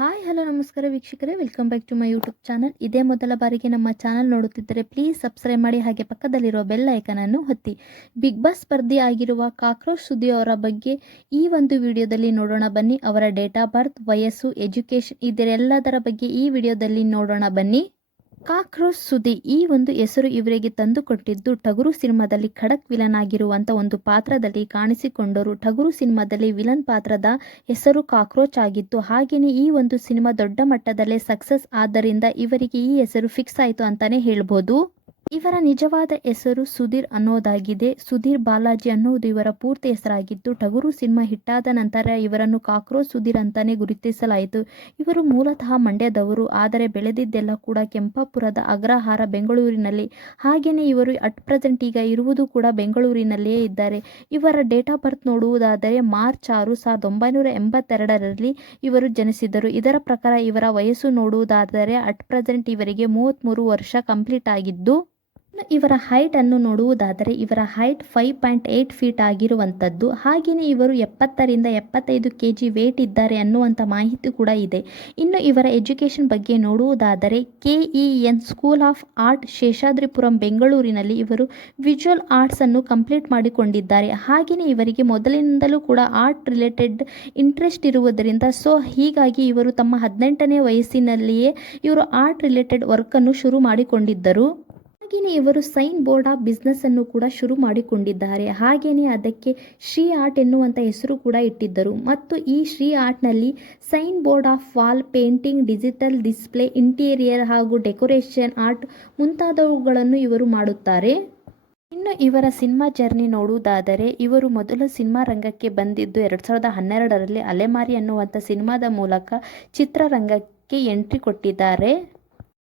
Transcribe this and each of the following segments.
Hi, hello, ನಮಸ್ಕಾರ ವೀಕ್ಷಕರೇ. Welcome back to my YouTube channel ಇದೇ ಮೊದಲ ಬಾರಿಗೆ ನಮ್ಮ ಚಾನಲ್ ನೋಡುತ್ತಿದ್ದರೆ ಪ್ಲೀಸ್ ಸಬ್ಸ್ಕ್ರೈಬ್ ಮಾಡಿ, ಹಾಗೆ ಪಕ್ಕದಲ್ಲಿರೋ ಬೆಲ್ ಐಕನನ್ನು ಹೊತ್ತಿ ಬಿಗ್ ಬಾಸ್ ಸ್ಪರ್ಧಿ ಆಗಿರುವ ಕಾಕ್ರೋಚ್ ಸುದ್ದಿ ಅವರ ಬಗ್ಗೆ ಈ ಒಂದು ವಿಡಿಯೋದಲ್ಲಿ ನೋಡೋಣ ಬನ್ನಿ. ಅವರ ಡೇಟ್ ಆಫ್ ಬರ್ತ್ ವಯಸ್ಸು ಎಜುಕೇಷನ್ ಇದರೆಲ್ಲದರ ಬಗ್ಗೆ ಈ ವಿಡಿಯೋದಲ್ಲಿ ನೋಡೋಣ ಬನ್ನಿ. ಕಾಕ್ರೋಚ್ ಸುದ್ದಿ ಈ ಒಂದು ಹೆಸರು ಇವರಿಗೆ ತಂದುಕೊಟ್ಟಿದ್ದು ಟಗುರು ಸಿನಿಮಾದಲ್ಲಿ ಖಡಕ್ ವಿಲನ್ ಆಗಿರುವಂಥ ಒಂದು ಪಾತ್ರದಲ್ಲಿ ಕಾಣಿಸಿಕೊಂಡರು. ಟಗುರು ಸಿನಿಮಾದಲ್ಲಿ ವಿಲನ್ ಪಾತ್ರದ ಹೆಸರು ಕಾಕ್ರೋಚ್ ಆಗಿತ್ತು. ಹಾಗೆಯೇ ಈ ಒಂದು ಸಿನಿಮಾ ದೊಡ್ಡ ಮಟ್ಟದಲ್ಲೇ ಸಕ್ಸಸ್ ಆದ್ದರಿಂದ ಇವರಿಗೆ ಈ ಹೆಸರು ಫಿಕ್ಸ್ ಆಯಿತು ಅಂತಾನೆ ಹೇಳ್ಬೋದು. ಇವರ ನಿಜವಾದ ಹೆಸರು ಸುಧೀರ್ ಅನ್ನೋದಾಗಿದೆ. ಸುಧೀರ್ ಬಾಲಾಜಿ ಅನ್ನೋದು ಇವರ ಪೂರ್ತಿ ಹೆಸರಾಗಿದ್ದು, ಟಗರು ಸಿನಿಮಾ ಹಿಟ್ಟಾದ ನಂತರ ಇವರನ್ನು ಕಾಕ್ರೋಚ್ ಸುಧೀರ್ ಅಂತಾನೆ ಗುರುತಿಸಲಾಯಿತು. ಇವರು ಮೂಲತಃ ಮಂಡ್ಯದವರು, ಆದರೆ ಬೆಳೆದಿದ್ದೆಲ್ಲ ಕೂಡ ಕೆಂಪಾಪುರದ ಅಗ್ರಹಾರ ಬೆಂಗಳೂರಿನಲ್ಲಿ. ಹಾಗೆಯೇ ಇವರು ಅಟ್ ಪ್ರೆಸೆಂಟ್ ಈಗ ಇರುವುದು ಕೂಡ ಬೆಂಗಳೂರಿನಲ್ಲಿಯೇ ಇದ್ದಾರೆ. ಇವರ ಡೇಟ್ ಆಫ್ ಬರ್ತ್ ನೋಡುವುದಾದರೆ ಮಾರ್ಚ್ ಆರು ಸಾವಿರದ ಒಂಬೈನೂರ ಎಂಬತ್ತೆರಡರಲ್ಲಿ ಇವರು ಜನಿಸಿದರು. ಇದರ ಪ್ರಕಾರ ಇವರ ವಯಸ್ಸು ನೋಡುವುದಾದರೆ ಅಟ್ ಪ್ರೆಸೆಂಟ್ ಇವರಿಗೆ ಮೂವತ್ತ್ಮೂರು ವರ್ಷ ಕಂಪ್ಲೀಟ್ ಆಗಿದ್ದು ಇವರ ಹೈಟ್ ಅನ್ನು ನೋಡುವುದಾದರೆ ಇವರ height five point eight feet ಆಗಿರುವಂಥದ್ದು. ಹಾಗೆಯೇ ಇವರು ಎಪ್ಪತ್ತರಿಂದ ಎಪ್ಪತ್ತೈದು ಕೆ ಜಿ ವೇಟ್ ಇದ್ದಾರೆ ಅನ್ನುವಂಥ ಮಾಹಿತಿ ಕೂಡ ಇದೆ. ಇನ್ನು ಇವರ ಎಜುಕೇಷನ್ ಬಗ್ಗೆ ನೋಡುವುದಾದರೆ K E N school of art Seshadripuram, ಬೆಂಗಳೂರಿನಲ್ಲಿ ಇವರು ವಿಜುವಲ್ ಆರ್ಟ್ಸನ್ನು ಕಂಪ್ಲೀಟ್ ಮಾಡಿಕೊಂಡಿದ್ದಾರೆ. ಹಾಗೆಯೇ ಇವರಿಗೆ ಮೊದಲಿನಿಂದಲೂ ಕೂಡ ಆರ್ಟ್ ರಿಲೇಟೆಡ್ ಇಂಟ್ರೆಸ್ಟ್ ಇರುವುದರಿಂದ ಸೊ ಹೀಗಾಗಿ ಇವರು ತಮ್ಮ ಹದಿನೆಂಟನೇ ವಯಸ್ಸಿನಲ್ಲಿಯೇ ಇವರು ಆರ್ಟ್ ರಿಲೇಟೆಡ್ ವರ್ಕನ್ನು ಶುರು ಮಾಡಿಕೊಂಡಿದ್ದರು. ಹಾಗೆಯೇ ಇವರು ಸೈನ್ ಬೋರ್ಡ್ ಆಫ್ ಬಿಸ್ನೆಸ್ ಅನ್ನು ಕೂಡ ಶುರು ಮಾಡಿಕೊಂಡಿದ್ದಾರೆ. ಹಾಗೆಯೇ ಅದಕ್ಕೆ ಶ್ರೀ ಆರ್ಟ್ ಎನ್ನುವಂಥ ಹೆಸರು ಕೂಡ ಇಟ್ಟಿದ್ದರು. ಮತ್ತು ಈ Shri ಆರ್ಟ್ನಲ್ಲಿ sign board of wall, painting, digital display, interior ಹಾಗೂ ಡೆಕೋರೇಷನ್, ಆರ್ಟ್ ಮುಂತಾದವುಗಳನ್ನು ಇವರು ಮಾಡುತ್ತಾರೆ. ಇನ್ನು ಇವರ ಸಿನಿಮಾ ಜರ್ನಿ ನೋಡುವುದಾದರೆ, ಇವರು ಮೊದಲು ಸಿನಿಮಾ ರಂಗಕ್ಕೆ ಬಂದಿದ್ದು ಎರಡು ಸಾವಿರದ ಹನ್ನೆರಡರಲ್ಲಿ ಅಲೆಮಾರಿ ಅನ್ನುವಂಥ ಸಿನಿಮಾದ ಮೂಲಕ ಚಿತ್ರರಂಗಕ್ಕೆ ಎಂಟ್ರಿ ಕೊಟ್ಟಿದ್ದಾರೆ.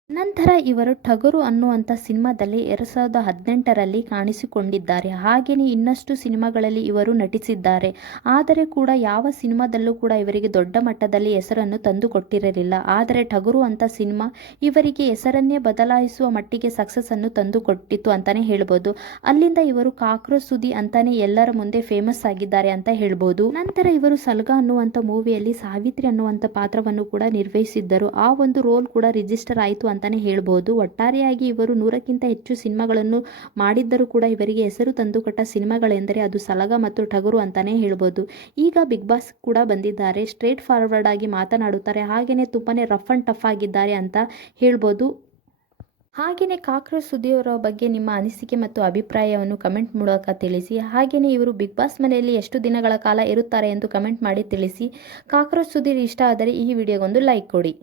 ನಂತರ ಇವರು ಟಗರು ಅನ್ನುವಂಥ ಸಿನಿಮಾದಲ್ಲಿ ಎರಡು ಸಾವಿರದ ಹದಿನೆಂಟರಲ್ಲಿ ಕಾಣಿಸಿಕೊಂಡಿದ್ದಾರೆ. ಹಾಗೆಯೇ ಇನ್ನಷ್ಟು ಸಿನಿಮಾಗಳಲ್ಲಿ ಇವರು ನಟಿಸಿದ್ದಾರೆ. ಆದರೆ ಕೂಡ ಯಾವ ಸಿನಿಮಾದಲ್ಲೂ ಕೂಡ ಇವರಿಗೆ ದೊಡ್ಡ ಮಟ್ಟದಲ್ಲಿ ಹೆಸರನ್ನು ತಂದುಕೊಟ್ಟಿರಲಿಲ್ಲ. ಆದರೆ ಠಗರು ಅಂತ ಸಿನಿಮಾ ಇವರಿಗೆ ಹೆಸರನ್ನೇ ಬದಲಾಯಿಸುವ ಮಟ್ಟಿಗೆ ಸಕ್ಸಸ್ ಅನ್ನು ತಂದುಕೊಟ್ಟಿತ್ತು ಅಂತಾನೆ ಹೇಳ್ಬೋದು. ಅಲ್ಲಿಂದ ಇವರು ಕಾಕ್ರೋಚ್ ಸುದಿ ಅಂತಾನೆ ಎಲ್ಲರ ಮುಂದೆ ಫೇಮಸ್ ಆಗಿದ್ದಾರೆ ಅಂತ ಹೇಳ್ಬೋದು. ನಂತರ ಇವರು ಸಲ್ಗಾ ಅನ್ನುವಂಥ ಮೂವಿಯಲ್ಲಿ ಸಾವಿತ್ರಿ ಅನ್ನುವಂಥ ಪಾತ್ರವನ್ನು ಕೂಡ ನಿರ್ವಹಿಸಿದ್ದರು. ಆ ಒಂದು ರೋಲ್ ಕೂಡ ರಿಜಿಸ್ಟರ್ ಆಯಿತು ಅಂತಾನೆ ಹೇಳ್ಬೋದು. ಒಟ್ಟಾರೆಯಾಗಿ ಇವರು ನೂರಕ್ಕಿಂತ ಹೆಚ್ಚು ಸಿನಿಮಾಗಳನ್ನು ಮಾಡಿದ್ದರೂ ಕೂಡ ಇವರಿಗೆ ಹೆಸರು ತಂದುಕೊಟ್ಟ ಸಿನಿಮಾಗಳೆಂದರೆ ಅದು ಸಲಗ ಮತ್ತು ಟಗರು ಅಂತಾನೆ ಹೇಳ್ಬೋದು. ಈಗ ಬಿಗ್ ಬಾಸ್ ಕೂಡ ಬಂದಿದ್ದಾರೆ. ಸ್ಟ್ರೇಟ್ ಫಾರ್ವರ್ಡ್ ಆಗಿ ಮಾತನಾಡುತ್ತಾರೆ. ಹಾಗೆಯೇ ತುಂಬಾ ರಫ್ ಆ್ಯಂಡ್ ಟಫ್ ಆಗಿದ್ದಾರೆ ಅಂತ ಹೇಳ್ಬೋದು. ಹಾಗೆಯೇ ಕಾಕ್ರೋಚ್ ಸುದ್ದಿಯವರ ಬಗ್ಗೆ ನಿಮ್ಮ ಅನಿಸಿಕೆ ಮತ್ತು ಅಭಿಪ್ರಾಯವನ್ನು ಕಮೆಂಟ್ ಮೂಲಕ ತಿಳಿಸಿ. ಹಾಗೆಯೇ ಇವರು ಬಿಗ್ ಬಾಸ್ ಮನೆಯಲ್ಲಿ ಎಷ್ಟು ದಿನಗಳ ಕಾಲ ಇರುತ್ತಾರೆ ಎಂದು ಕಮೆಂಟ್ ಮಾಡಿ ತಿಳಿಸಿ. ಕಾಕ್ರೋಚ್ ಸುದ್ದಿ ಇಷ್ಟ ಆದರೆ ಈ ವಿಡಿಯೋಗೊಂದು ಲೈಕ್ ಕೊಡಿ.